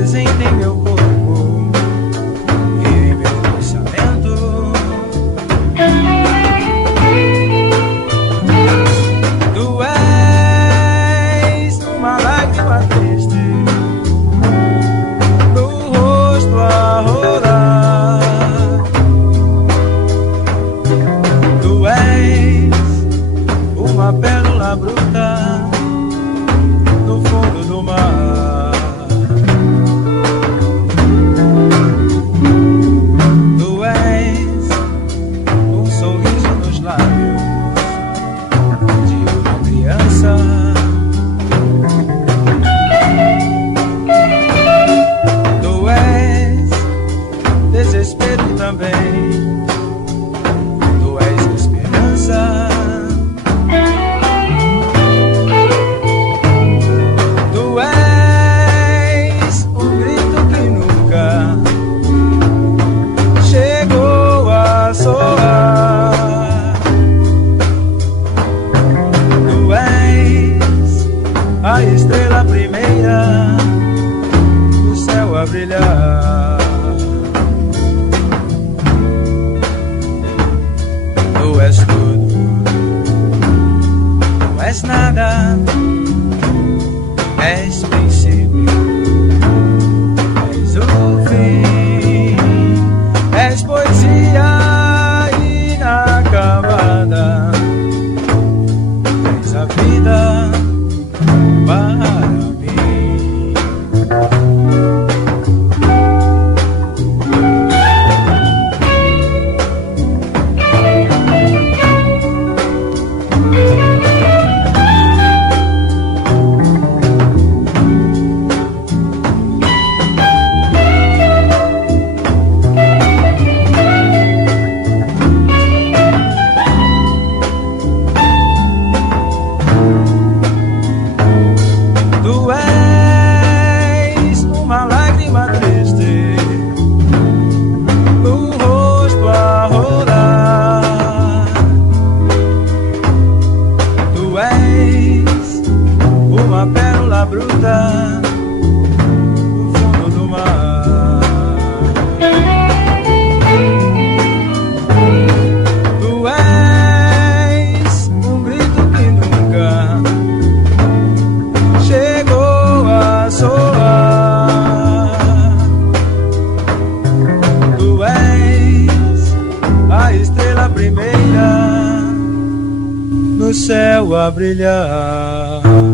presente em meu corpo e em meu pensamento. Tu és uma lágrima triste no rosto a rolar. Tu és uma pérola bruta no fundo do mar. Tu és um sorriso nos lábios de uma criança. Tu és desespero também. Tu és esperança. A estrela primeira do céu a brilhar. Tu és tudo, não és nada. És princípio, és o fim. És poesia inacabada. És a vida para mim. Bruta no fundo do mar. Tu és um grito que nunca chegou a soar. Tu és a estrela primeira no céu a brilhar.